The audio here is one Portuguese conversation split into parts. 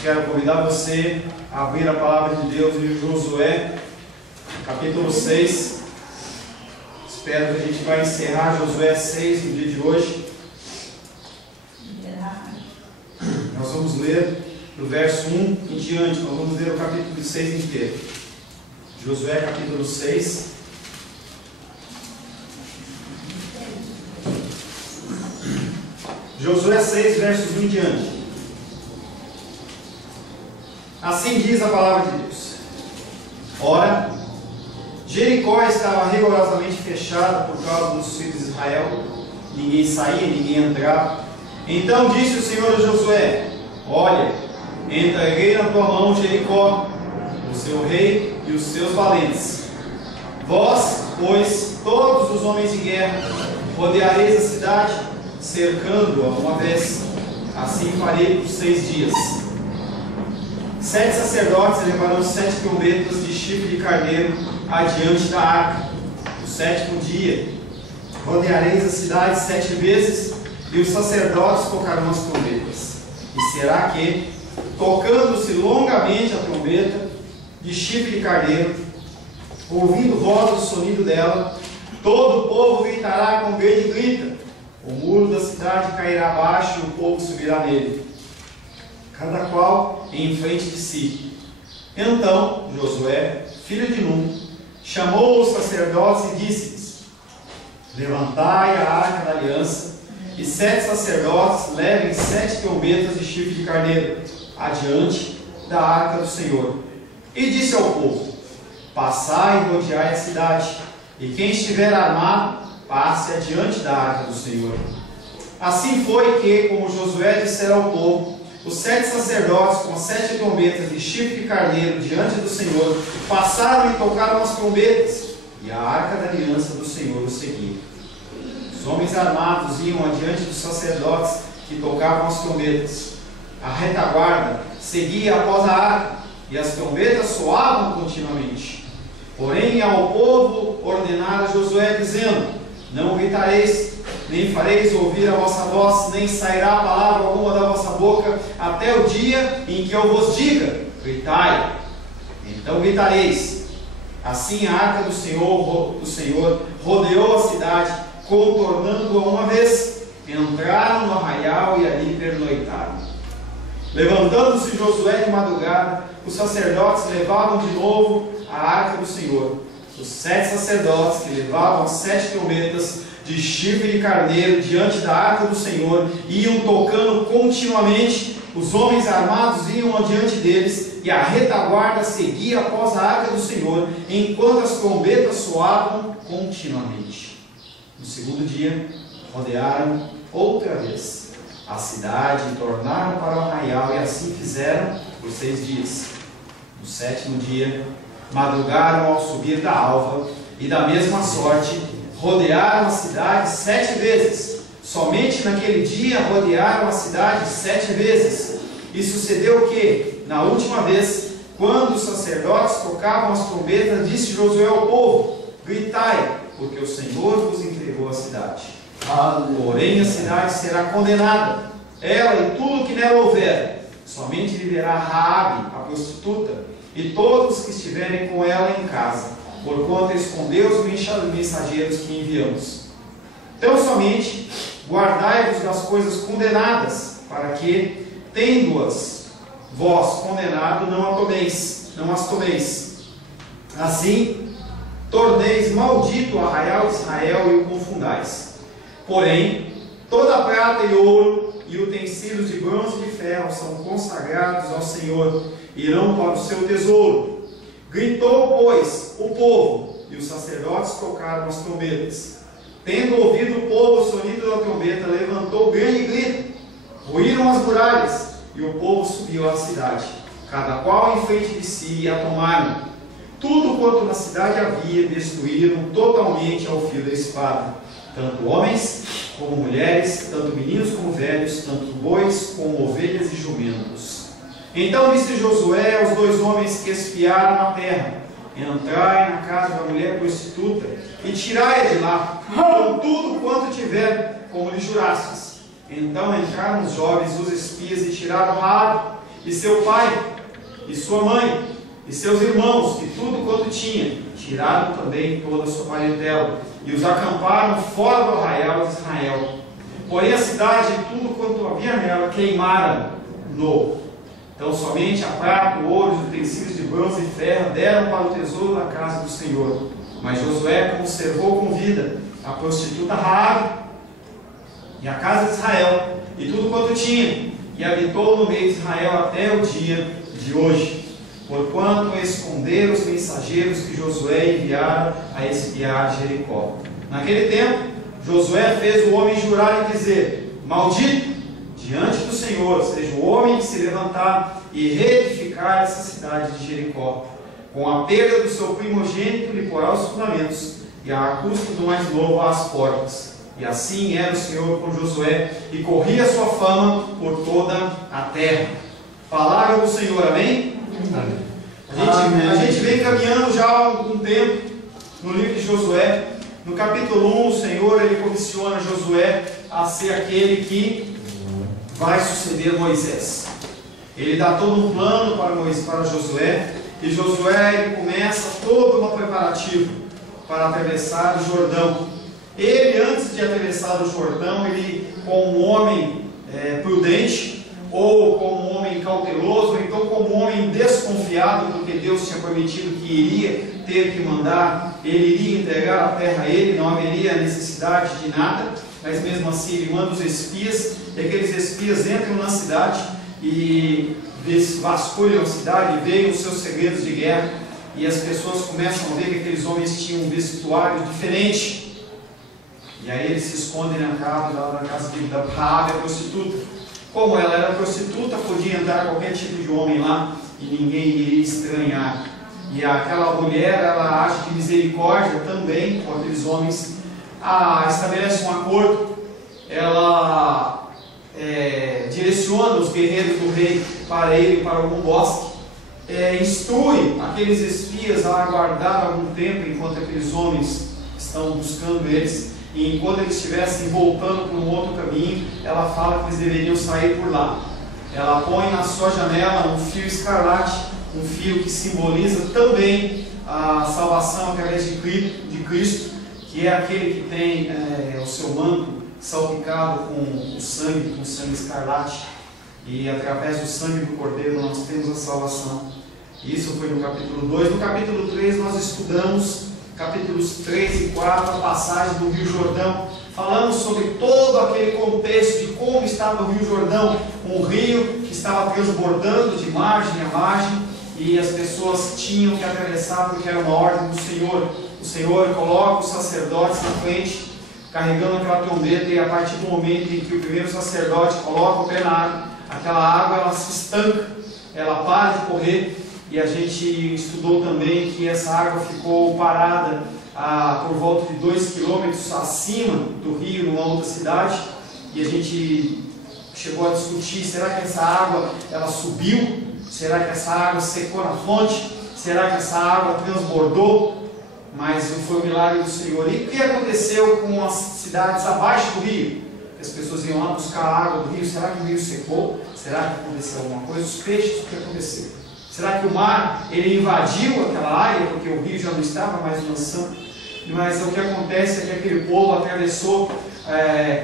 Quero convidar você a abrir a palavra de Deus em Josué, capítulo 6. Espero que a gente vai encerrar Josué 6 no dia de hoje. Nós vamos ler do verso 1 em diante, nós vamos ler o capítulo 6 inteiro. Josué capítulo 6. Josué 6, versos 1 em diante. Assim diz a palavra de Deus. Ora, Jericó estava rigorosamente fechada por causa dos filhos de Israel. Ninguém saía, ninguém entrava. Então disse o Senhor a Josué: Olha, entreguei na tua mão Jericó, o seu rei e os seus valentes. Vós, pois, todos os homens de guerra, rodeareis a cidade, cercando-a uma vez. Assim farei por 6 dias. 7 sacerdotes levarão 7 trombetas de chifre de carneiro adiante da arca. No 7º dia, rodeareis a cidade 7 vezes, e os sacerdotes tocarão as trombetas. E será que, tocando-se longamente a trombeta de chifre de carneiro, ouvindo vós o sonido dela, todo o povo gritará com grande grita. O muro da cidade cairá abaixo e o povo subirá nele, cada qual em frente de si. Então Josué, filho de Nun, chamou os sacerdotes e disse-lhes: Levantai a arca da aliança, e 7 sacerdotes levem 7 trombetas de chifre de carneiro adiante da arca do Senhor. E disse ao povo: Passai e rodeai a cidade, e quem estiver armado, passe adiante da arca do Senhor. Assim foi que, como Josué dissera ao povo, os 7 sacerdotes com as 7 trombetas de chifre de carneiro diante do Senhor passaram e tocaram as trombetas, e a arca da aliança do Senhor os seguia. Os homens armados iam adiante dos sacerdotes que tocavam as trombetas. A retaguarda seguia após a arca, e as trombetas soavam continuamente. Porém, ao povo ordenara Josué, dizendo: Não gritareis, nem fareis ouvir a vossa voz, nem sairá palavra alguma da vossa boca, até o dia em que eu vos diga: gritai. Então gritareis. Assim a arca do Senhor rodeou a cidade, contornando-a uma vez. Entraram no arraial e ali pernoitaram. Levantando-se Josué de madrugada, os sacerdotes levavam de novo a arca do Senhor. Os 7 sacerdotes que levavam as 7 trombetas de chifre de carneiro diante da arca do Senhor iam tocando continuamente. Os homens armados iam adiante deles, e a retaguarda seguia após a arca do Senhor, enquanto as trombetas soavam continuamente. No 2º dia, rodearam outra vez a cidade e tornaram para o arraial, e assim fizeram por 6 dias. No 7º dia, madrugaram ao subir da alva, e da mesma sorte rodearam a cidade 7 vezes. Somente naquele dia rodearam a cidade 7 vezes. E sucedeu que, na última vez, quando os sacerdotes tocavam as trombetas, disse Josué ao povo: Gritai, porque o Senhor vos entregou a cidade. Porém a cidade será condenada, ela e tudo que nela houver. Somente viverá Raabe, a prostituta, e todos que estiverem com ela em casa, porquanto escondeu os mensageiros que enviamos. Então somente guardai-vos das coisas condenadas, para que, tendo-as vós condenado, não as tomeis. Assim, torneis maldito o arraial de Israel e o confundais. Porém, toda a prata e ouro e utensílios de bronze e de ferro são consagrados ao Senhor, irão para o seu tesouro. Gritou, pois, o povo, e os sacerdotes tocaram as trombetas. Tendo ouvido o povo o sonido da trombeta, levantou grande grito. Ruíram as muralhas, e o povo subiu à cidade, cada qual em frente de si, e a tomaram. Tudo quanto na cidade havia, destruíram totalmente ao fio da espada, tanto homens como mulheres, tanto meninos como velhos, tanto bois como ovelhas e jumentos. Então disse Josué aos 2 homens que espiaram a terra: Entrai na casa da mulher prostituta e tirai-a de lá, com tudo quanto tiver, como lhe jurastes. Então entraram os jovens, os espias, e tiraram Raabe e seu pai, e sua mãe, e seus irmãos, e tudo quanto tinha. Tiraram também toda a sua parentela, e os acamparam fora do arraial de Israel. Porém a cidade e tudo quanto havia nela queimaram-no. Então somente a prata, o ouro, os utensílios de bronze e ferro deram para o tesouro da casa do Senhor. Mas Josué conservou com vida a prostituta Raabe e a casa de Israel, e tudo quanto tinha, e habitou no meio de Israel até o dia de hoje, porquanto esconderam os mensageiros que Josué enviara a espiar Jericó. Naquele tempo, Josué fez o homem jurar e dizer: maldito diante do Senhor seja o homem que se levantar e reedificar essa cidade de Jericó. Com a perda do seu primogênito lhe porá os fundamentos, e a custo do mais novo às portas. E assim era o Senhor com Josué, e corria a sua fama por toda a terra. Palavra do Senhor, amém? Amém. A gente vem caminhando já há algum tempo no livro de Josué. No capítulo 1, o Senhor ele comissiona Josué a ser aquele que vai suceder Moisés. Ele dá todo um plano para Josué, e Josué ele começa todo um preparativo para atravessar o Jordão. Ele, antes de atravessar o Jordão, ele, como um homem prudente, ou como um homem cauteloso, ou então como um homem desconfiado, porque Deus tinha prometido que iria ter que mandar, ele iria entregar a terra a ele, não haveria necessidade de nada, mas mesmo assim ele manda os espias, e aqueles espias entram na cidade e vasculham a cidade, veem os seus segredos de guerra, e as pessoas começam a ver que aqueles homens tinham um vestuário diferente. E aí eles se escondem na casa da Raabe, a prostituta. Como ela era prostituta, podia entrar qualquer tipo de homem lá e ninguém iria estranhar. E aquela mulher, ela age de misericórdia também com aqueles homens, estabelece um acordo, ela direciona os guerreiros do rei para ir para algum bosque, instrui aqueles espias a aguardar algum tempo enquanto aqueles homens estão buscando eles. E enquanto eles estivessem voltando por um outro caminho, ela fala que eles deveriam sair por lá. Ela põe na sua janela um fio escarlate, um fio que simboliza também a salvação através de Cristo, que é aquele que tem o seu manto salpicado com sangue escarlate, e através do sangue do Cordeiro nós temos a salvação. Isso foi no capítulo 2. No capítulo 3 nós estudamos capítulos 3 e 4, a passagem do Rio Jordão. Falamos sobre todo aquele contexto de como estava o Rio Jordão, um rio que estava transbordando de margem a margem, e as pessoas tinham que atravessar porque era uma ordem do Senhor. O Senhor coloca os sacerdotes na frente, carregando aquela trombeta, e a partir do momento em que o primeiro sacerdote coloca o pé na água, aquela água ela se estanca, ela para de correr. E a gente estudou também que essa água ficou parada por volta de 2 quilômetros acima do rio, numa outra cidade, e a gente chegou a discutir: será que essa água ela subiu? Será que essa água secou na fonte? Será que essa água transbordou? Mas foi o milagre do Senhor. E o que aconteceu com as cidades abaixo do rio? As pessoas iam lá buscar a água do rio. Será que o rio secou? Será que aconteceu alguma coisa? Os peixes, o que aconteceu? Será que o mar ele invadiu aquela área porque o rio já não estava mais lançando? Mas o que acontece é que aquele povo atravessou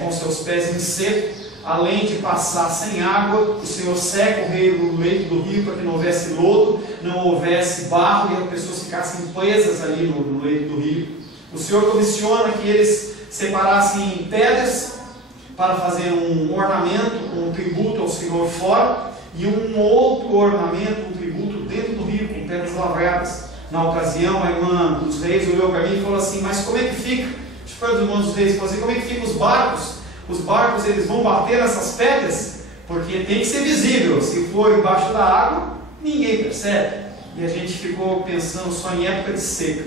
com seus pés em seco. Além de passar sem água, o Senhor seca o leito do rio para que não houvesse lodo, não houvesse barro e as pessoas ficassem presas ali no leito do rio. O Senhor comissiona que eles separassem pedras para fazer um ornamento, um tributo ao Senhor fora, e um outro ornamento, um tributo dentro do rio, com pedras lavradas. Na ocasião, a irmã dos reis olhou para mim e falou assim: mas como é que fica? Tipo, a irmã dos reis falou assim: como é que ficam os barcos? Os barcos eles vão bater nessas pedras? Porque tem que ser visível. Se for embaixo da água, ninguém percebe. E a gente ficou pensando só em época de seca.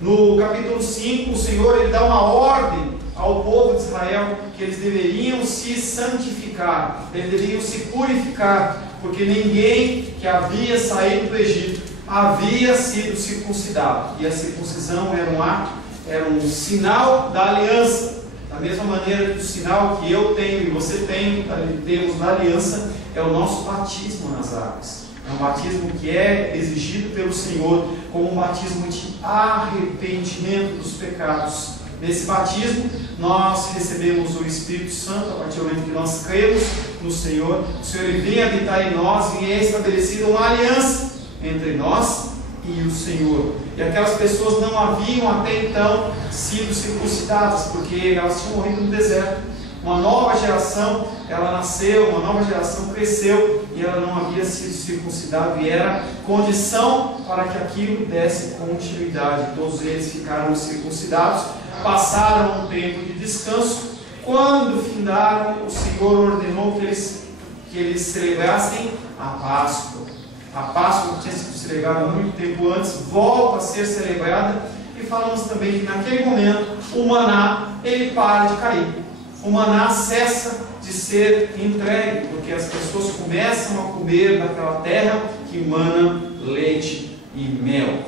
No capítulo 5, o Senhor ele dá uma ordem ao povo de Israel que eles deveriam se santificar, eles deveriam se purificar, porque ninguém que havia saído do Egito havia sido circuncidado. E a circuncisão era um ato, era um sinal da aliança. Da mesma maneira que o sinal que eu tenho e você tem, temos na aliança, é o nosso batismo nas águas. É um batismo que é exigido pelo Senhor como um batismo de arrependimento dos pecados. Nesse batismo, nós recebemos o Espírito Santo a partir do momento que nós cremos no Senhor. O Senhor vem habitar em nós e é estabelecida uma aliança entre nós e o Senhor. E aquelas pessoas não haviam até então sido circuncidadas, porque elas tinham morrido no deserto. Uma nova geração, ela nasceu, uma nova geração cresceu e ela não havia sido circuncidada, e era condição para que aquilo desse continuidade. Todos eles ficaram circuncidados, passaram um tempo de descanso. Quando findaram, o Senhor ordenou que eles celebrassem a Páscoa. A Páscoa, que tinha sido celebrada muito tempo antes, volta a ser celebrada, e falamos também que naquele momento o maná ele para de cair. O maná cessa de ser entregue, porque as pessoas começam a comer daquela terra que mana leite e mel.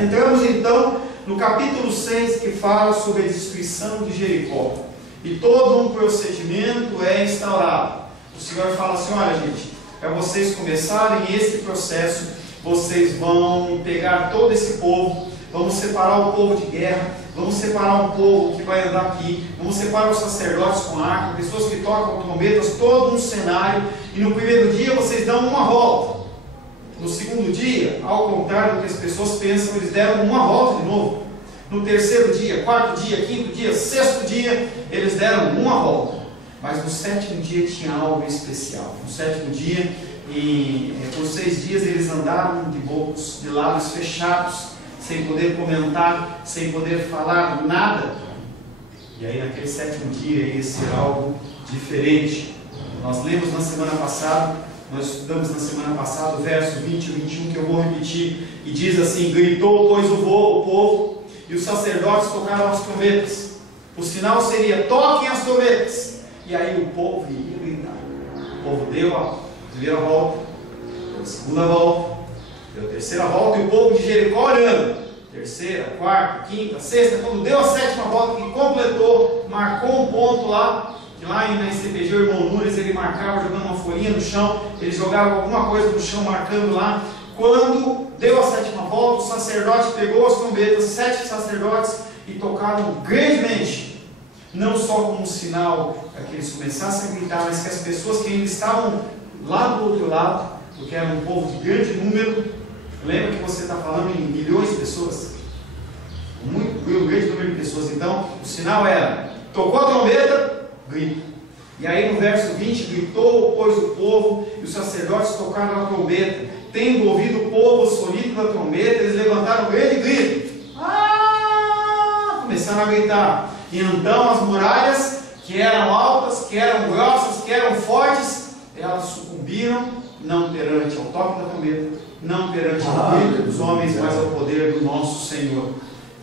Entramos então no capítulo 6, que fala sobre a destruição de Jericó. E todo um procedimento é instaurado. O Senhor fala assim: olha, gente, para vocês começarem esse processo, vocês vão pegar todo esse povo, vamos separar o povo de guerra, vamos separar um povo que vai andar aqui, vamos separar os sacerdotes com arco, pessoas que tocam trombetas, todo um cenário. E no primeiro dia vocês dão uma volta. No segundo dia, ao contrário do que as pessoas pensam, eles deram uma volta de novo. No terceiro dia, quarto dia, quinto dia, sexto dia, eles deram uma volta. Mas no sétimo dia tinha algo especial. No sétimo dia, por 6 dias, eles andaram de lábios fechados, sem poder comentar, sem poder falar nada. E aí naquele sétimo dia ia ser algo diferente. Nós lemos na semana passada, nós estudamos na semana passada o verso 20 e 21, que eu vou repetir, e diz assim: gritou, pois, o povo, e os sacerdotes tocaram as trombetas. O sinal seria: toquem as trombetas. E aí o povo ia gritar. O povo deu a primeira volta, deu a segunda volta, deu a terceira volta, e o povo de Jericó orando. Terceira, quarta, quinta, sexta. Quando deu a sétima volta, que completou, marcou um ponto lá, que lá na ICPG o irmão Nunes, ele marcava jogando uma folhinha no chão, ele jogava alguma coisa no chão marcando lá. Quando deu a sétima volta, o sacerdote pegou as trombetas, 7 sacerdotes, e tocaram grandemente, não só como um sinal para que eles começassem a gritar, mas que as pessoas que ainda estavam lá do outro lado, porque era um povo de grande número, lembra que você está falando em milhões de pessoas, um grande número de pessoas. Então o sinal era: tocou a trombeta, grita. E aí no verso 20, gritou, pois, o povo, e os sacerdotes tocaram a trombeta. Tendo ouvido o povo o sonido da trombeta, eles levantaram um grande grito. Começaram a gritar. E então as muralhas, que eram altas, que eram grossas, que eram fortes, elas sucumbiram, não perante ao toque da trombeta, não perante ao grito dos homens, mas ao poder do nosso Senhor,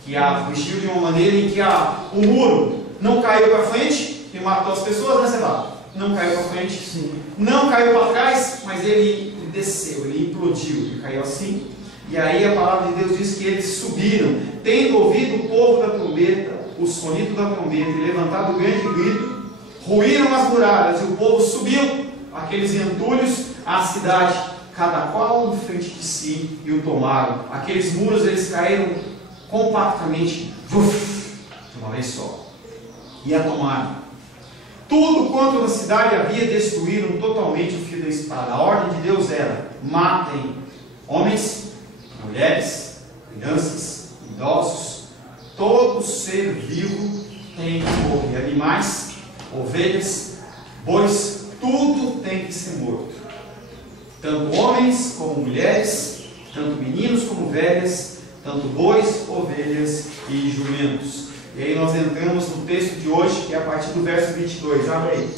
que afligiu de uma maneira em que o muro não caiu para frente e matou as pessoas, né, Sebado? Não caiu para frente, sim. Não caiu para trás, mas ele desceu, ele implodiu, ele caiu assim. E aí a palavra de Deus diz que eles subiram, tendo ouvido o povo da trombeta, o sonido da trombeta, e levantado o grande grito, ruíram as muralhas, e o povo subiu, aqueles entulhos, à cidade, cada qual em frente de si, e o tomaram. Aqueles muros, eles caíram compactamente, de uma vez só, e a tomaram. Tudo quanto na cidade havia, destruíram totalmente o fio da espada. A ordem de Deus era: matem homens, mulheres, crianças, idosos, todo ser vivo tem que morrer. Animais, ovelhas, bois, tudo tem que ser morto. Tanto homens como mulheres, tanto meninos como velhas, tanto bois, ovelhas e jumentos. E aí nós entramos no texto de hoje, que é a partir do verso 22. Abre aí.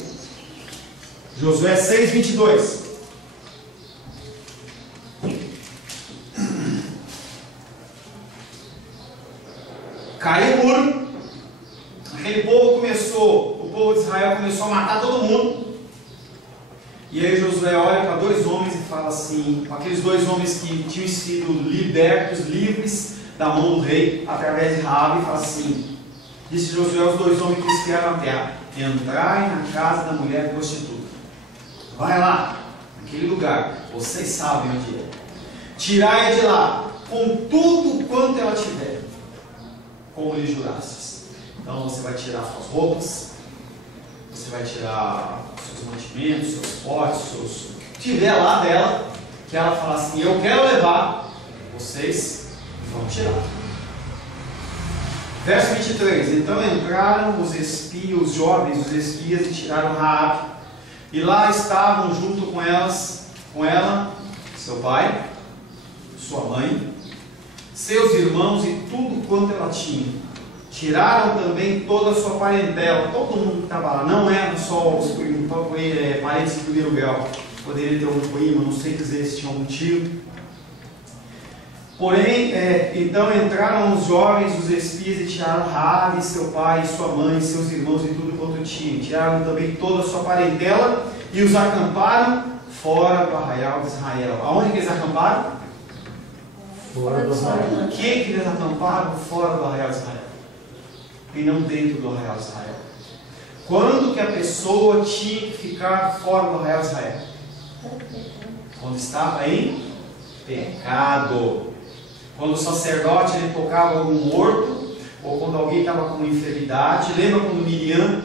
Josué 6, 22. Caiu o muro. Aquele povo o povo de Israel começou a matar todo mundo. E aí Josué olha para 2 homens e fala assim, com aqueles 2 homens que tinham sido libertos, livres da mão do rei, através de Raabe, e fala assim: Disse Josué aos 2 homens que espiaram a terra: entrai na casa da mulher prostituta. Vai lá, naquele lugar, vocês sabem onde é. Tirai-a de lá, com tudo quanto ela tiver, como lhe jurastes. Então você vai tirar suas roupas, você vai tirar seus mantimentos, seus potes, o que tiver lá dela, que ela fala assim: eu quero levar, vocês vão tirar. Verso 23: então entraram os espias, os jovens, os espias, e tiraram Raabe, e lá estavam junto com ela, seu pai, sua mãe, seus irmãos e tudo quanto ela tinha. Tiraram também toda a sua parentela, todo mundo que estava lá, não eram só os parentes de primeiro grau, poderia ter um primo, não sei dizer se tinha algum tio. Porém, então entraram os jovens, os espias, e tiraram Raabe, seu pai, sua mãe, seus irmãos e tudo quanto tinha. Tiraram também toda a sua parentela e os acamparam fora do arraial de Israel. Aonde que eles acamparam? Fora do arraial. Por que eles acamparam fora do arraial de Israel e não dentro do arraial de Israel? Quando que a pessoa tinha que ficar fora do arraial de Israel? Quando estava em pecado. Quando o sacerdote ele tocava algum morto, ou quando alguém estava com enfermidade. Lembra quando Miriam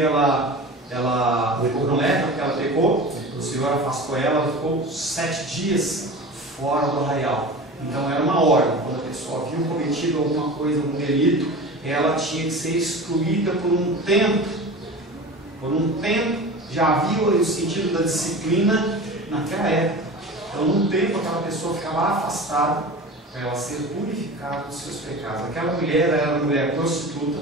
ela ficou com lepra, porque ela pecou? O Senhor afastou ela, ela ficou 7 dias fora do arraial. Então era uma ordem: quando a pessoa viu cometido alguma coisa, algum delito, ela tinha que ser excluída por um tempo. Por um tempo. Já havia o sentido da disciplina naquela época. Então, num tempo, aquela pessoa ficava afastada para ela ser purificada dos seus pecados. Aquela mulher era uma mulher prostituta,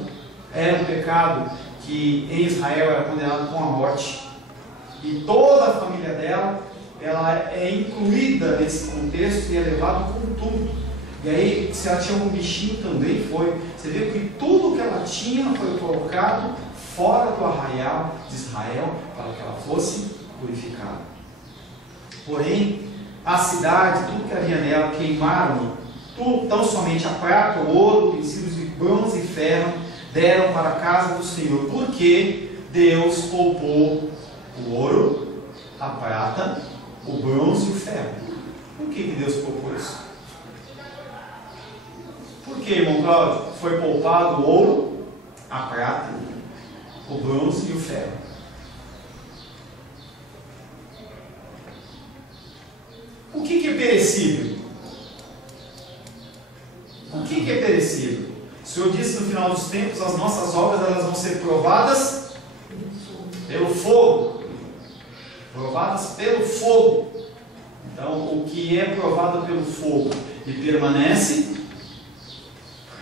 era um pecado que em Israel era condenado com a morte, e toda a família dela, ela é incluída nesse contexto e é levada com tudo. E aí, se ela tinha um bichinho, também foi. Você vê que tudo que ela tinha foi colocado fora do arraial de Israel para que ela fosse purificada. Porém, a cidade, tudo que havia nela, queimaram tudo, tão somente a prata, o ouro, utensílios de bronze e ferro, deram para a casa do Senhor, porque Deus poupou o ouro, a prata, o bronze e o ferro. Por que Deus poupou isso? Por que, irmão Cláudio, foi poupado o ouro, a prata, o bronze e o ferro? O que é perecível? O que é perecível? O Senhor disse no final dos tempos: as nossas obras elas vão ser provadas pelo fogo. Provadas pelo fogo. Então, o que é provado pelo fogo e permanece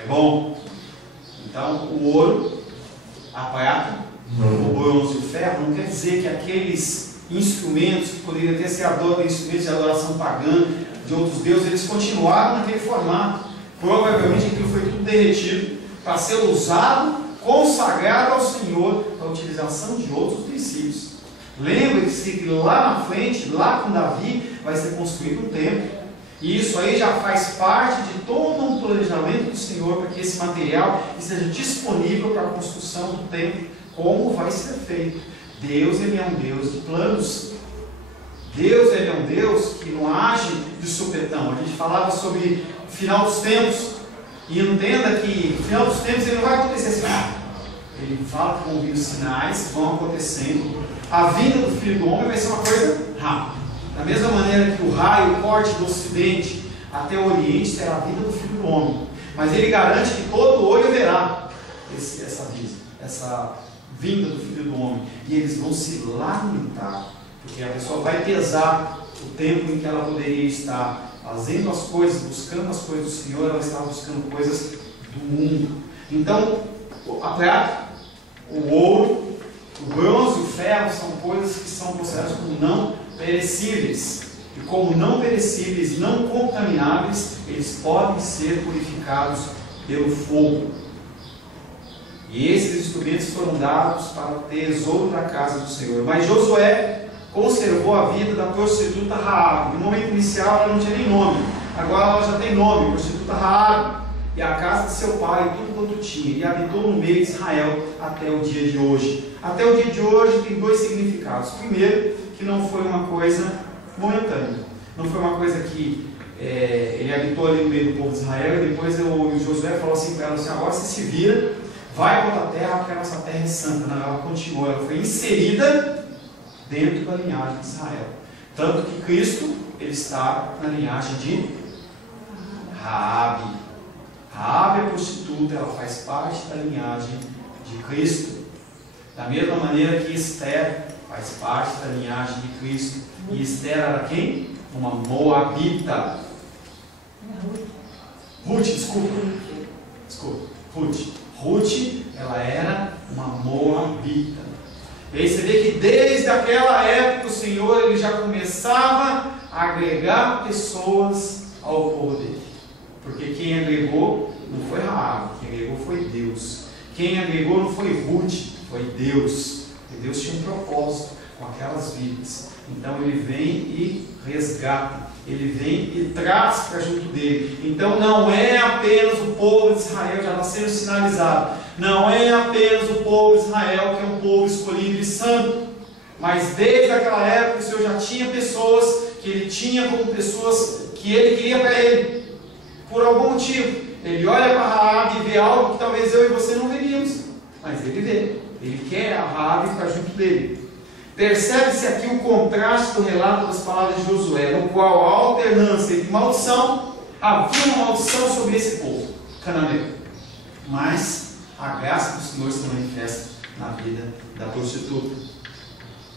é bom. Então, o ouro, a prata, o bronze e o ferro não quer dizer que aqueles instrumentos que poderiam ter sido instrumentos de adoração pagã de outros deuses, eles continuaram naquele formato. Provavelmente aquilo foi tudo derretido para ser usado, consagrado ao Senhor para a utilização de outros princípios. Lembre-se que lá na frente, lá com Davi, vai ser construído um templo, e isso aí já faz parte de todo um planejamento do Senhor para que esse material esteja disponível para a construção do templo. Como vai ser feito? Deus, ele é um Deus de planos. Deus, ele é um Deus que não age de supetão. A gente falava sobre o final dos tempos, e entenda que no final dos tempos ele não vai acontecer assim. Ele fala que vão vir os sinais, vão acontecendo. A vinda do Filho do Homem vai ser uma coisa rápida. Da mesma maneira que o raio, o corte do ocidente até o oriente será a vinda do Filho do Homem. Mas ele garante que todo olho verá essa vinda do Filho do Homem. E eles vão se lamentar, porque a pessoa vai pesar o tempo em que ela poderia estar fazendo as coisas, buscando as coisas do Senhor. Ela estava buscando coisas do mundo. Então, a prata, o ouro, o bronze e o ferro são coisas que são consideradas como não perecíveis. E como não perecíveis, não contamináveis, eles podem ser purificados pelo fogo. E esses instrumentos foram dados para o tesouro da casa do Senhor. Mas Josué conservou a vida da prostituta Raabe. No momento inicial ela não tinha nem nome. Agora ela já tem nome, prostituta Raabe. e a casa de seu pai e tudo quanto tinha, e habitou no meio de Israel até o dia de hoje. Até o dia de hoje tem dois significados. Primeiro, que não foi uma coisa momentânea, não foi uma coisa que ele habitou ali no meio do povo de Israel, e depois o Josué falou assim para ela, assim, agora você se vira, vai para outra terra, porque a nossa terra é santa. Não, ela continuou, ela foi inserida dentro da linhagem de Israel. Tanto que Cristo, ele está na linhagem de Raabe. Raabe, a prostituta, ela faz parte da linhagem de Cristo. Da mesma maneira que Esther faz parte da linhagem de Cristo. E Esther era quem? Uma moabita. Ruth, desculpa. Ruth, ela era uma moabita. E aí você vê que desde aquela época o Senhor ele já começava a agregar pessoas ao povo dele. Porque quem agregou não foi Raabe, quem agregou foi Deus. Quem agregou não foi Ruth, foi Deus. E Deus tinha um propósito com aquelas vidas. Então ele vem e resgata, ele vem e traz para junto dele. Então não é apenas o povo de Israel, já está sendo sinalizado, não é apenas o povo de Israel que é um povo escolhido e santo, mas desde aquela época o Senhor já tinha pessoas que ele tinha como pessoas que ele queria para ele, por algum motivo. Ele olha para Raabe e vê algo que talvez eu e você não veríamos, mas ele vê, ele quer a Raabe para junto dele. Percebe-se aqui o contraste do relato das palavras de Josué, no qual a alternância entre maldição, havia uma maldição sobre esse povo cananeu, mas a graça do Senhor se manifesta na vida da prostituta.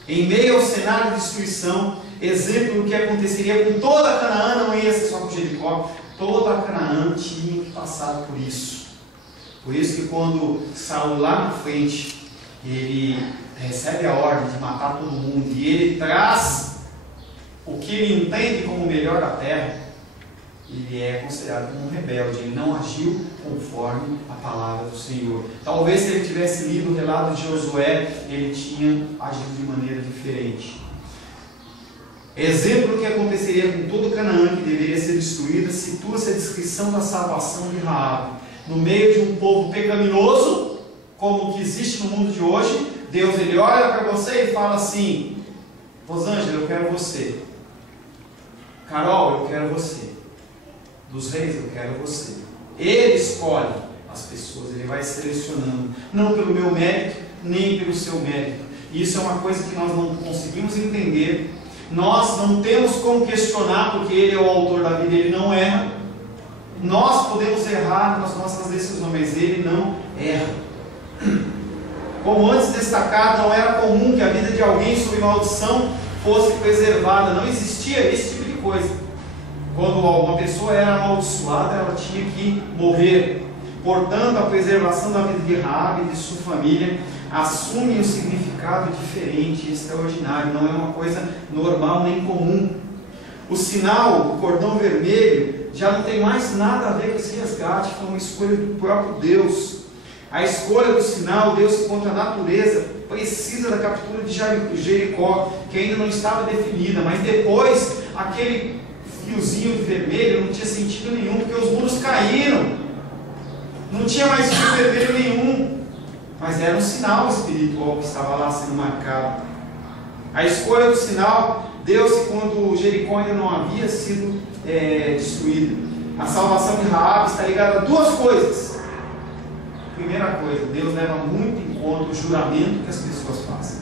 Em meio ao cenário de destruição, exemplo do que aconteceria com toda a Canaã, não ia ser só com Jericó, toda a Canaã tinha que passar por isso. Por isso que quando Saul lá na frente, ele recebe a ordem de matar todo mundo e ele traz o que ele entende como o melhor da terra, ele é considerado como um rebelde, ele não agiu conforme a palavra do Senhor. Talvez se ele tivesse lido o relato de Josué, ele tinha agido de maneira diferente. Exemplo do que aconteceria com todo Canaã que deveria ser destruída, situa-se a descrição da salvação de Raabe. No meio de um povo pecaminoso, como o que existe no mundo de hoje, Deus ele olha para você e fala assim: Rosângela, eu quero você. Carol, eu quero você. Dos reis, eu quero você. Ele escolhe as pessoas, ele vai selecionando, não pelo meu mérito, nem pelo seu mérito. Isso é uma coisa que nós não conseguimos entender. Nós não temos como questionar, porque ele é o autor da vida, ele não erra. Nós podemos errar nas nossas decisões, mas ele não erra. Como antes destacado, não era comum que a vida de alguém sob maldição fosse preservada. Não existia esse tipo de coisa. Quando uma pessoa era amaldiçoada, ela tinha que morrer. Portanto, a preservação da vida de Raabe e de sua família assume um significado diferente e extraordinário. Não é uma coisa normal nem comum. O sinal, o cordão vermelho, já não tem mais nada a ver com esse resgate. Foi uma escolha do próprio Deus. A escolha do sinal, Deus contra a natureza, precisa da captura de Jericó, que ainda não estava definida, mas depois, aquele fiozinho de vermelho não tinha sentido nenhum, porque os muros caíram, não tinha mais fio vermelho nenhum, mas era um sinal espiritual que estava lá sendo marcado. A escolha do sinal deu-se quando Jericó ainda não havia sido destruída. A salvação de Raabe está ligada a duas coisas. Primeira coisa, Deus leva muito em conta o juramento que as pessoas fazem.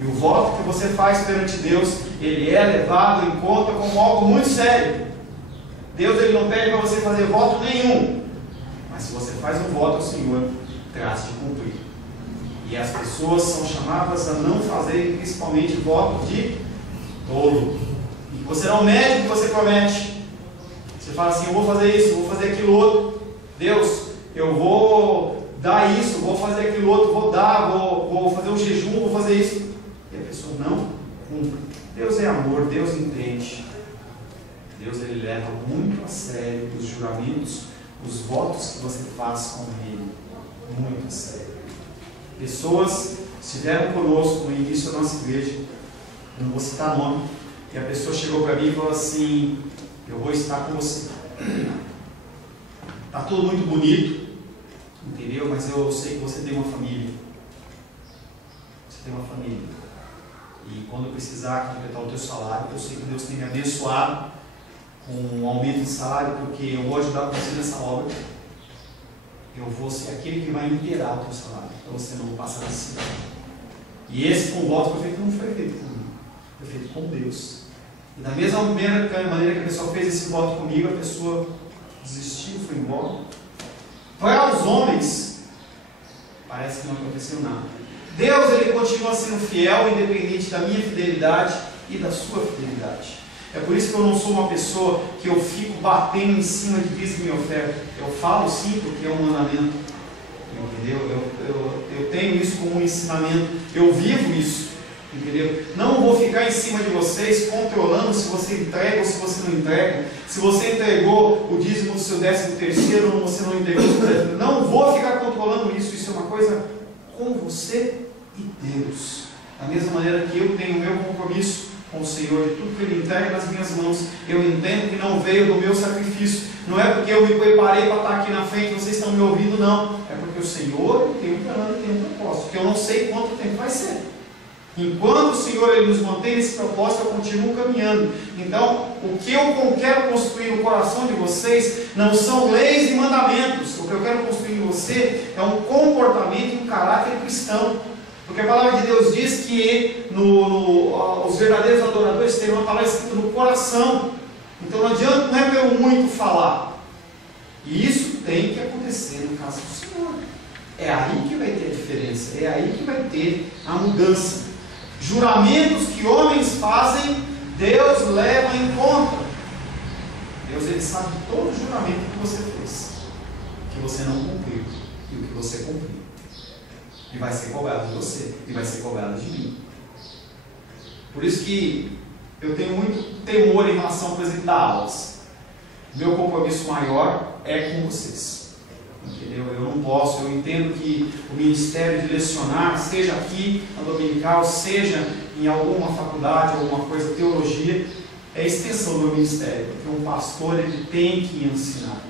E o voto que você faz perante Deus, ele é levado em conta como algo muito sério. Deus ele não pede para você fazer voto nenhum. Mas se você faz um voto ao Senhor, trate de cumprir. E as pessoas são chamadas a não fazerem principalmente voto de tolo. E você não mede o que você promete. Você fala assim, eu vou fazer isso, eu vou fazer aquilo outro. Deus, eu vou dar isso, vou fazer aquilo outro, vou dar, vou fazer um jejum, vou fazer isso. E a pessoa não cumpre. Deus é amor, Deus entende. Deus ele leva muito a sério os juramentos, os votos que você faz com Ele. Muito a sério. Pessoas estiveram conosco no início da nossa igreja, não vou citar nome, e a pessoa chegou para mim e falou assim, eu vou estar com você. Está tudo muito bonito, entendeu? Mas eu sei que você tem uma família. Você tem uma família. E quando precisar completar o teu salário, eu sei que Deus tem me abençoado com um aumento de salário, porque eu vou ajudar você nessa obra. Eu vou ser aquele que vai inteirar o teu salário, para você não passar necessidade. E esse convoto foi feito, não foi feito comigo, foi feito com Deus. E da mesma maneira que a pessoa fez esse voto comigo, a pessoa desistiu, foi embora. Para os homens, parece que não aconteceu nada. Deus, ele continua sendo fiel, independente da minha fidelidade e da sua fidelidade. É por isso que eu não sou uma pessoa que eu fico batendo em cima de dízimo e oferta. Eu falo sim, porque é um mandamento. Entendeu? Eu tenho isso como um ensinamento. Eu vivo isso. Entendeu? Não vou ficar em cima de vocês, controlando se você entrega ou se você não entrega. Se você entregou o dízimo do seu 13º ou você não entregou o seu 13º. Não vou ficar controlando isso. Isso é uma coisa com você e Deus. Da mesma maneira que eu tenho o meu compromisso com o Senhor, de tudo que Ele entrega nas minhas mãos, eu entendo que não veio do meu sacrifício. Não é porque eu me preparei para estar aqui na frente, vocês estão me ouvindo, não. É porque o Senhor tem um plano, tem um propósito, que eu não sei quanto tempo vai ser. Enquanto o Senhor ele nos mantém nesse propósito, eu continuo caminhando. Então, o que eu quero construir no coração de vocês não são leis e mandamentos. O que eu quero construir em você é um comportamento e um caráter cristão. Porque a palavra de Deus diz que os verdadeiros adoradores terão uma palavra escrita no coração. Então não adianta, não é pelo muito falar. E isso tem que acontecer no caso do Senhor. É aí que vai ter a diferença. É aí que vai ter a mudança. Juramentos que homens fazem, Deus leva em conta. Deus ele sabe de todo juramento que você fez, que você não cumpriu e o que você cumpriu. E vai ser cobrado de você, e vai ser cobrado de mim. Por isso que eu tenho muito temor em relação, por exemplo, a aulas. Meu compromisso maior é com vocês. Entendeu? Eu não posso, eu entendo que o ministério de lecionar, seja aqui na Dominical, seja em alguma faculdade, alguma coisa, teologia, é a extensão do meu ministério. Porque um pastor ele tem que ensinar.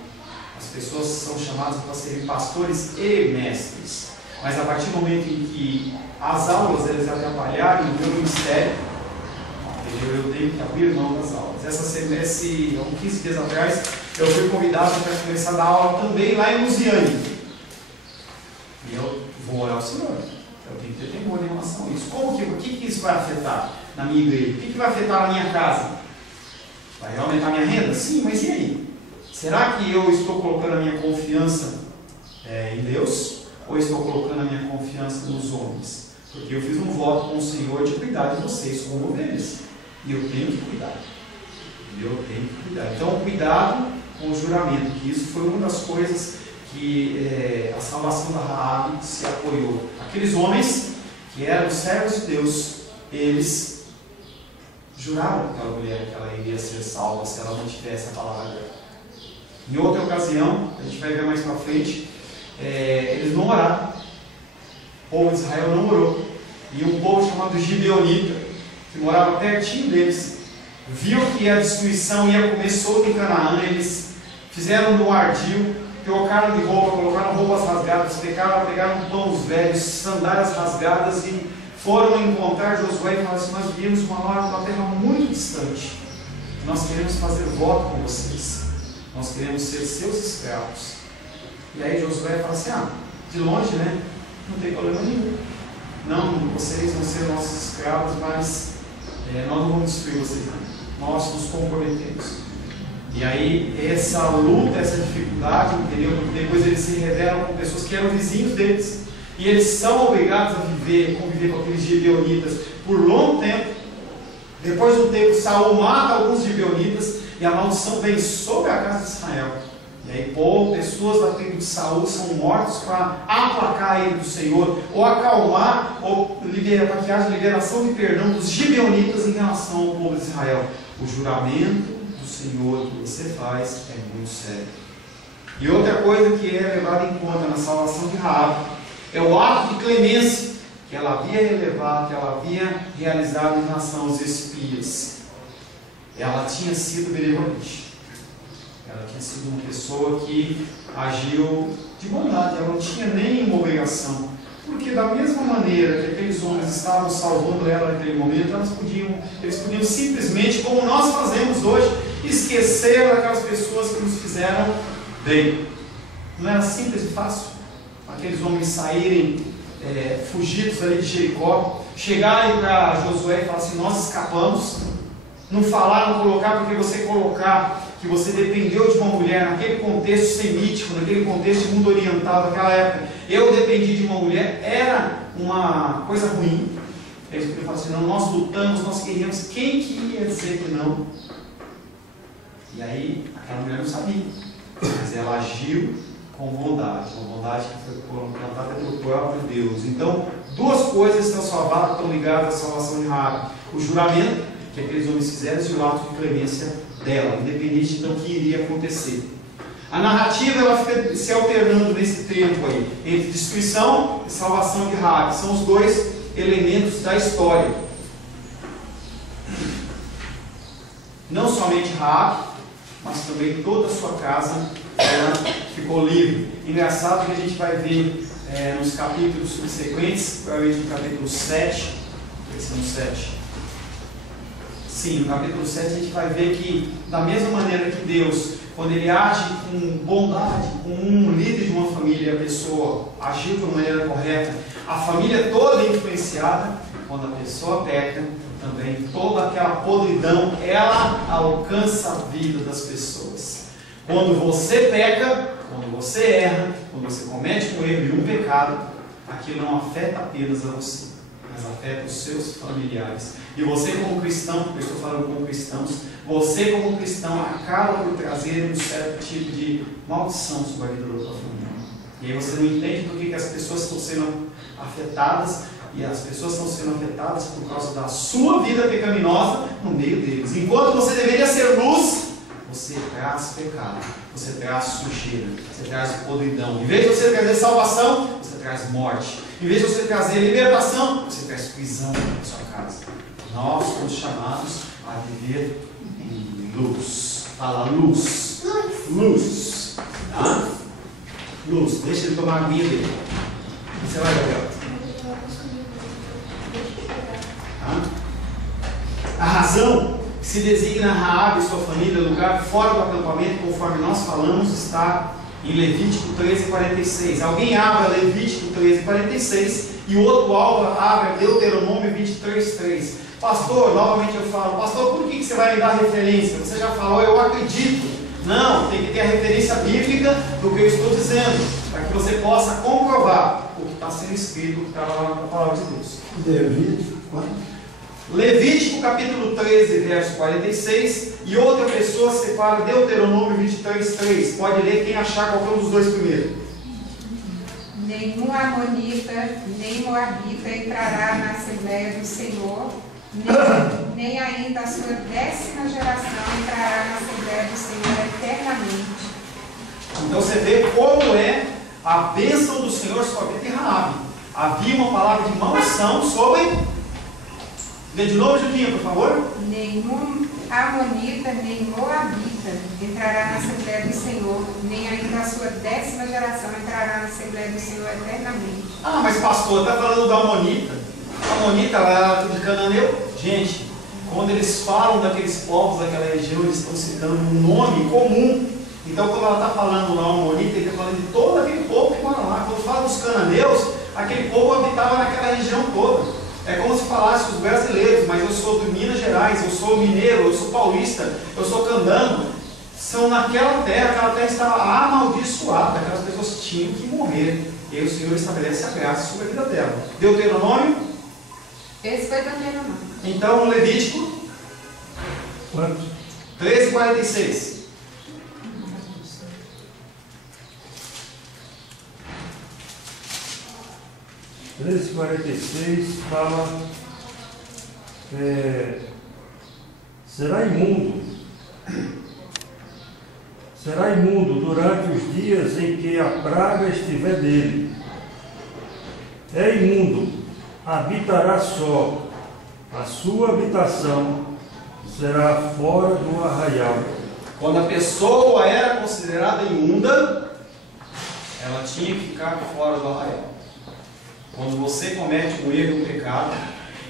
As pessoas são chamadas para serem pastores e mestres. Mas a partir do momento em que as aulas eles atrapalharem o meu ministério, eu tenho que abrir mão das aulas. Há uns 15 dias atrás, eu fui convidado para começar a dar aula também lá em Lusiane. E eu vou orar ao Senhor. Eu tenho que ter temor em relação a isso. O que isso vai afetar na minha igreja? O que vai afetar na minha casa? Vai aumentar a minha renda? Sim, mas e aí? Será que eu estou colocando a minha confiança em Deus? Ou estou colocando a minha confiança nos homens? Porque eu fiz um voto com o Senhor de cuidar de vocês como ovelhas. E eu tenho que cuidar. Eu tenho que cuidar. Então, cuidado com o juramento, que isso foi uma das coisas que a salvação da Raabe se apoiou. Aqueles homens que eram servos de Deus, eles juraram que aquela mulher que ela iria ser salva se ela não tivesse a palavra dela. Em outra ocasião, a gente vai ver mais para frente, eles não oraram. O povo de Israel não orou. E um povo chamado Gibeonita, que morava pertinho deles, viu que a destruição ia comer solta em Canaã. Eles fizeram no ardil, trocaram de roupa, colocaram roupas rasgadas, pegaram pães velhos, sandálias rasgadas e foram encontrar Josué e falaram assim: nós viemos uma terra muito distante, nós queremos fazer voto com vocês, nós queremos ser seus escravos. E aí Josué fala assim: de longe, né? Não tem problema nenhum. Não, vocês vão ser nossos escravos, mas nós não vamos destruir vocês, não. Nós nos comprometemos. E aí, essa luta, essa dificuldade, entendeu? Porque depois eles se revelam com pessoas que eram vizinhos deles. E eles são obrigados a conviver com aqueles gibeonitas por longo tempo. Depois de um tempo, Saul mata alguns gibeonitas e a maldição vem sobre a casa de Israel. E aí, pessoas da tribo de Saul são mortos para aplacar a ira do Senhor, ou acalmar, ou para que haja liberação de perdão dos gibeonitas em relação ao povo de Israel. O juramento do Senhor que você faz é muito sério. E outra coisa que é levada em conta na salvação de Raabe é o ato de clemência que ela havia realizado em relação aos espias. Ela tinha sido benevolente. Ela tinha sido uma pessoa que agiu de bondade, ela não tinha nenhuma obrigação. Porque da mesma maneira que aqueles homens estavam salvando ela naquele momento, eles podiam simplesmente, como nós fazemos hoje, esquecer daquelas pessoas que nos fizeram bem. Não era simples e fácil? Aqueles homens saírem fugidos ali de Jericó, chegarem para Josué e falar assim: nós escapamos. Não falar, não colocar, porque você colocar que você dependeu de uma mulher naquele contexto semítico, naquele contexto de mundo oriental daquela época, eu dependi de uma mulher, era uma coisa ruim. Eles podiam falar assim: não, nós lutamos, nós queríamos, quem que ia dizer que não? E aí, aquela mulher não sabia, mas ela agiu com bondade, uma bondade que foi plantada pelo próprio Deus. Então, duas coisas estão salvadas, estão ligadas à salvação de Raabe: o juramento que aqueles homens fizeram e o ato de clemência dela, independente então do que iria acontecer. A narrativa ela fica se alternando nesse tempo aí, entre destruição e salvação de Raabe. São os dois elementos da história. Não somente Raabe, mas também toda a sua casa ela ficou livre. Engraçado que a gente vai ver nos capítulos subsequentes, provavelmente no capítulo 7, esse é no 7. Sim, no capítulo 7 a gente vai ver que, da mesma maneira que Deus, quando Ele age com bondade, com um líder de uma família, a pessoa agiu de uma maneira correta, a família toda é influenciada. Quando a pessoa peca, também toda aquela podridão, ela alcança a vida das pessoas. Quando você peca, quando você erra, quando você comete um erro e um pecado, aquilo não afeta apenas a você, mas afeta os seus familiares. E você como cristão, porque eu estou falando como cristãos, você como cristão acaba por trazer um certo tipo de maldição sobre a vida da sua família. E aí você não entende por que as pessoas estão sendo afetadas, e as pessoas estão sendo afetadas por causa da sua vida pecaminosa no meio deles. Enquanto você deveria ser luz, você traz pecado, você traz sujeira, você traz podridão. Em vez de você trazer salvação, você traz morte. Em vez de você trazer libertação, você traz prisão na sua casa. Nós somos chamados a viver em luz. Fala luz. Luz. Tá? Luz. Deixa ele tomar a aguinha dele. Você vai, Gabriel? Tá? A razão que se designa Raabe e sua família, lugar fora do acampamento, conforme nós falamos, está em Levítico 13:46. Alguém abra Levítico 13:46 e o outro abra Deuteronômio 23:3. Pastor, novamente eu falo, pastor, por que você vai me dar referência? Você já falou, eu acredito. Não, tem que ter a referência bíblica do que eu estou dizendo, para que você possa comprovar o que está sendo escrito, o que está lá na palavra de Deus. Levítico capítulo 13, verso 46, e outra pessoa separa Deuteronômio 23:3. Pode ler quem achar qualquer um dos dois primeiro. Nenhum amonita, nem moabita entrará na Assembleia do Senhor, nem ainda a sua 10ª geração entrará na Assembleia do Senhor eternamente. Então você vê como é a bênção do Senhor sobre a Raabe. Havia uma palavra de maldição sobre... Lê de novo, Julinha, por favor. Nenhum amonita, nem moabita entrará na Assembleia do Senhor, nem ainda a sua 10ª geração entrará na Assembleia do Senhor eternamente. Ah, mas pastor, está falando da amonita. A amonita, ela era de cananeu. Gente, quando eles falam daqueles povos daquela região, eles estão citando um nome comum. Então, quando ela está falando lá amonita, ele está falando de todo aquele povo que mora lá. Quando fala dos cananeus, aquele povo habitava naquela região toda. É como se falasse os brasileiros, mas eu sou de Minas Gerais, eu sou mineiro, eu sou paulista, eu sou candango. São naquela terra, aquela terra estava amaldiçoada, aquelas pessoas tinham que morrer. E aí o Senhor estabelece a graça sobre a vida dela. Deuteronômio? Esse foi Deuteronômio. Então, Levítico? Quantos? 13:46. (13:46) fala: será imundo durante os dias em que a praga estiver dele. É imundo, habitará só, a sua habitação será fora do arraial. Quando a pessoa era considerada imunda, ela tinha que ficar fora do arraial. Quando você comete um erro e um pecado,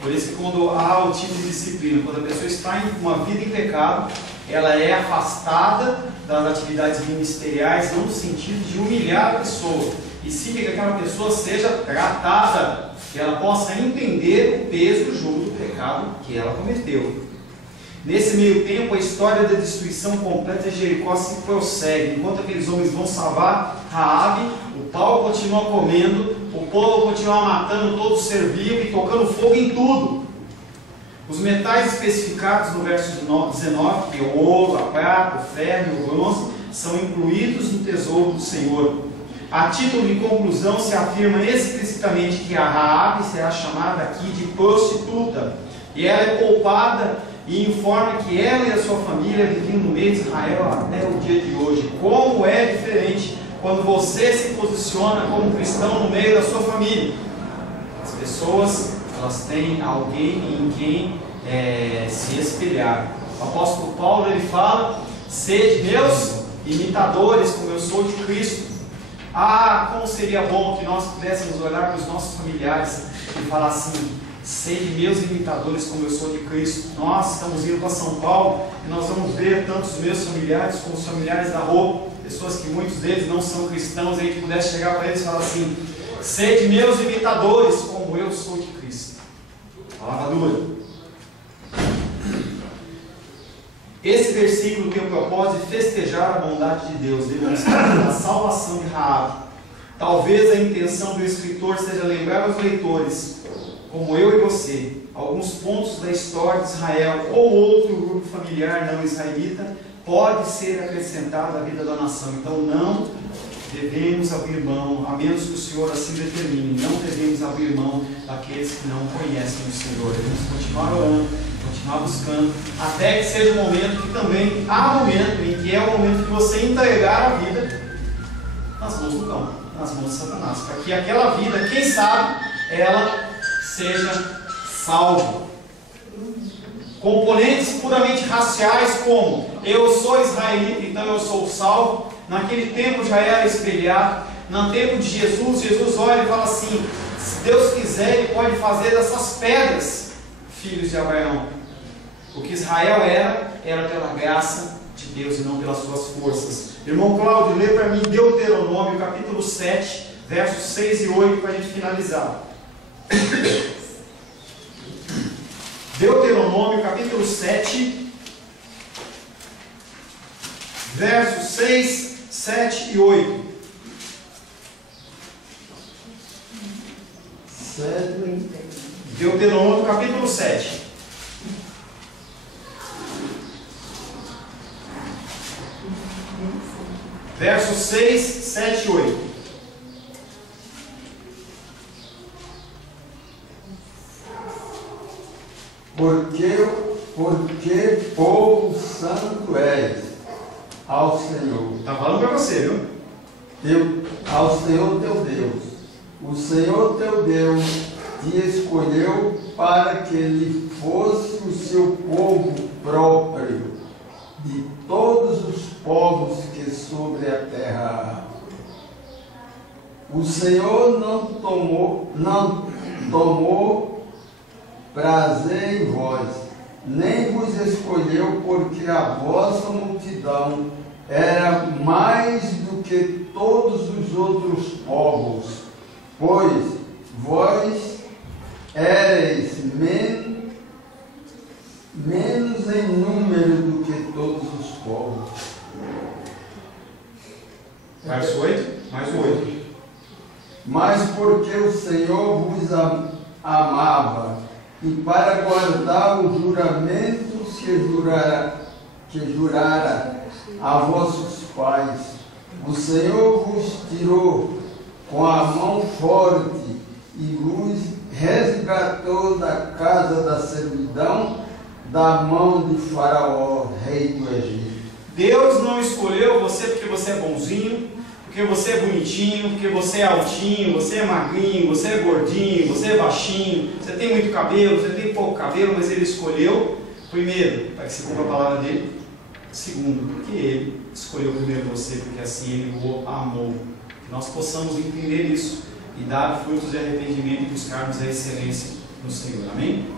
por isso que quando há o tipo de disciplina, quando a pessoa está em uma vida em pecado, ela é afastada das atividades ministeriais, não no sentido de humilhar a pessoa, e sim que aquela pessoa seja tratada, que ela possa entender o peso e o jugo do pecado que ela cometeu. Nesse meio tempo, a história da destruição completa de Jericó se prossegue. Enquanto aqueles homens vão salvar Raabe, o pau continua comendo, o povo continua matando todo ser vivo e tocando fogo em tudo. Os metais especificados no verso 19, que é o ouro, a prata, o ferro e o bronze, são incluídos no tesouro do Senhor. A título de conclusão, se afirma explicitamente que a Raabe será chamada aqui de prostituta, e ela é poupada e informa que ela e a sua família viviam no meio de Israel até o dia de hoje. Como é diferente quando você se posiciona como cristão no meio da sua família. As pessoas, elas têm alguém em quem se espelhar. O apóstolo Paulo, ele fala: sede meus imitadores, como eu sou de Cristo. Ah, como seria bom que nós pudéssemos olhar para os nossos familiares e falar assim: sede meus imitadores, como eu sou de Cristo. Nós estamos indo para São Paulo e nós vamos ver tanto os meus familiares como os familiares da rua, pessoas que muitos deles não são cristãos, e a gente pudesse chegar para eles e falar assim: sede meus imitadores, como eu sou de Cristo. Palavra dura. Esse versículo tem o propósito de festejar a bondade de Deus, demonstrando a salvação de Raabe. Talvez a intenção do escritor seja lembrar aos leitores, como eu e você, alguns pontos da história de Israel ou outro grupo familiar não israelita pode ser acrescentado à vida da nação. Então não devemos abrir mão, a menos que o Senhor assim determine, não devemos abrir mão daqueles que não conhecem o Senhor. Devemos continuar orando, continuar buscando, até que seja o momento que também há momento em que é o momento de você entregar a vida nas mãos do cão, nas mãos de Satanás, para que aquela vida, quem sabe, ela seja salva. Componentes puramente raciais, como eu sou israelita, então eu sou salvo, naquele tempo já era espelhado. No tempo de Jesus, Jesus olha e fala assim: se Deus quiser, Ele pode fazer dessas pedras filhos de Abraão. O que Israel era pela graça de Deus e não pelas suas forças. Irmão Cláudio, lê para mim Deuteronômio capítulo 7, versos 6 e 8 para a gente finalizar. Deuteronômio capítulo 7, versos 6, 7 e 8. 7. Deuteronômio capítulo 7. Versos 6, 7 e 8. Porque povo santo és ao Senhor. Está falando para você, viu? Ao Senhor teu Deus. O Senhor teu Deus te escolheu para que ele fosse o seu povo próprio de todos os povos que sobre a terra há. O Senhor não tomou prazer em vós, nem vos escolheu, porque a vossa multidão era mais do que todos os outros povos, pois vós éreis menos em número do que todos os povos. Verso 8, mais o 8. Mas porque o Senhor vos amava, e para guardar os juramentos que jurara a vossos pais, o Senhor vos tirou com a mão forte e vos resgatou da casa da servidão, da mão de Faraó, rei do Egito. Deus não escolheu você porque você é bonzinho, porque você é bonitinho, porque você é altinho, você é magrinho, você é gordinho, você é baixinho, você tem muito cabelo, você tem pouco cabelo, mas Ele escolheu, primeiro, para que se cumpra a palavra dele, Segundo, porque Ele escolheu primeiro você, porque assim Ele o amou. Que nós possamos entender isso e dar frutos de arrependimento e buscarmos a excelência no Senhor. Amém?